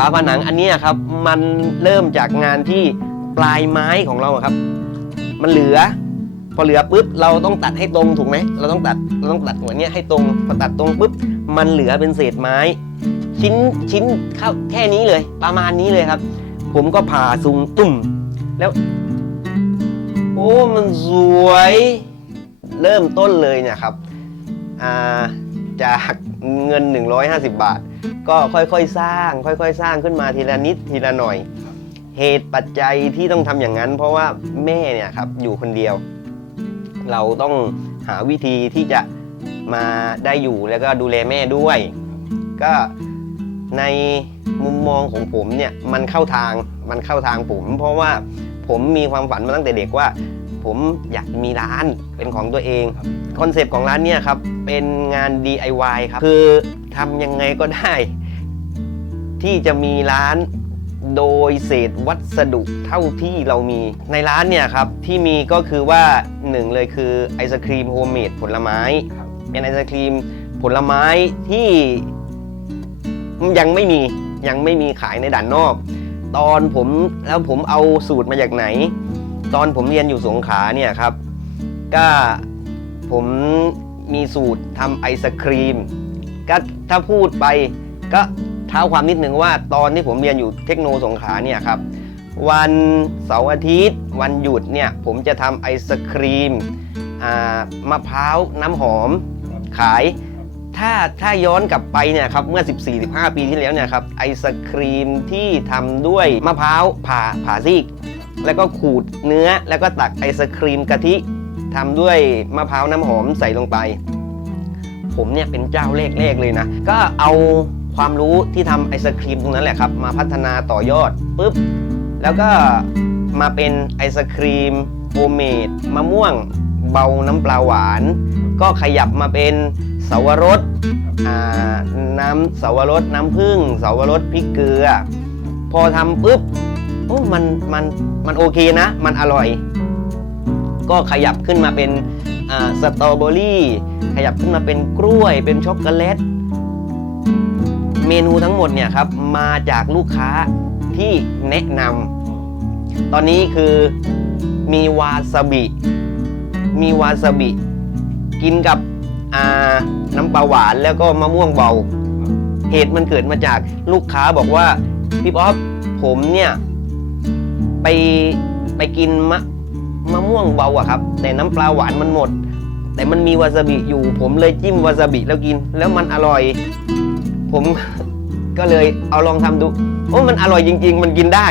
าผนังอันนี้ครับ มันเริ่มจากงานที่ปลายไม้ของเราครับ มันเหลือ พอเหลือปุ๊บเราต้องตัดให้ตรงถูกไหมเราต้องตัดเราต้องตัดหัวเนี้ยให้ตรงพอตัดตรงปุ๊บมันเหลือเป็นเศษไม้ ชิ้นชิ้นเข้าแค่นี้เลย ประมาณนี้เลยครับ ผมก็ผ่าซุงตุ่มแล้ว โอ้มันสวยเริ่มต้นเลยเนี่ยครับาจากเงิน 150 บาท ก็ค่อยๆสร้าง ค่อยๆ สร้างขึ้นมาทีละนิดทีละหน่อย เหตุปัจจัยที่ต้องทำอย่างนั้น เพราะว่าแม่เนี่ยครับอยู่คนเดียว เราต้องหาวิธีที่จะมาได้อยู่แล้วก็ดูแลแม่ด้วย ก็ในมุมมองของผมเนี่ยมันเข้าทางมันเข้าทางผม เพราะว่าผมมีความฝันมาตั้งแต่เด็กว่า ผมอยากมีร้านเป็นของตัวเองคอนเซปต์ของร้านเนี่ยครับเป็นงาน DIY ครับคือ ทำยังไงก็ได้ ที่จะมีร้านโดยเศษวัสดุเท่าที่เรามี ในร้านเนี่ยครับ ที่มีก็คือว่าหนึ่งเลยคือไอศครีมโฮมเมดผลไม้ เป็นไอศครีมผลไม้ที่ยังไม่มียังไม่มีขายในด่านนอก ตอนผมแล้วผมเอาสูตรมาจากไหน ตอนผมเรียนอยู่สงขลาเนี่ยครับ ก็ผมมีสูตรทำไอศครีม ก็ถ้าพูดไปก็เท้าความนิดนึงว่าตอนที่ผมเรียนอยู่เทคโนสงขลาเนี่ยครับวันเสาร์อาทิตย์ วันหยุดเนี่ยผมจะทำไอศครีมมะพร้าวน้ำหอมขาย ถ้าถ้าย้อนกลับไปเนี่ยครับเมื่อ 14-15 ปีที่แล้วเนี่ยครับไอศครีมที่ทำด้วยมะพร้าวผ่าผ่าซีก แล้วก็ขูดเนื้อแล้วก็ตักไอศครีมกะทิทำด้วยมะพร้าวน้ำหอมใส่ลงไป ผมเนี่ยเป็นเจ้าแรกๆเลยนะ ก็เอาความรู้ที่ทำไอศครีมตรงนั้นแหละครับ มาพัฒนาต่อยอดปุ๊บ แล้วก็มาเป็นไอศครีมโฮมเมดมะม่วงเบาน้ำปลาหวาน ก็ขยับมาเป็นสาวรสน้ำสาวรสน้ำผึ้งสาวรสพริกเกลือ พอทำปุ๊บโอ้มันมันมันโอเคนะ มันอร่อย ก็ขยับขึ้นมาเป็น สตรอเบอรี่ ขยับขึ้นมาเป็นกล้วย เป็นช็อกโกแลต เมนูทั้งหมดเนี่ยครับมาจากลูกค้าที่แนะนำตอนนี้คือมีวาซาบิ มีวาซาบิ กินกับน้ำปลาหวานแล้วก็มะม่วงเบา เหตุมันเกิดมาจากลูกค้าบอกว่า พี่ป๊อปผมเนี่ย ไปไปกินมะะม่วงเบาอะครับ แต่น้ำปลาหวานมันหมด แต่มันมีวาซาบิอยู่ ผมเลยจิ้มวาซาบิแล้วกิน แล้วมันอร่อย ผมก็เลยเอาลองทำดูโอ้มันอร่อยจริง ๆ มันกินได้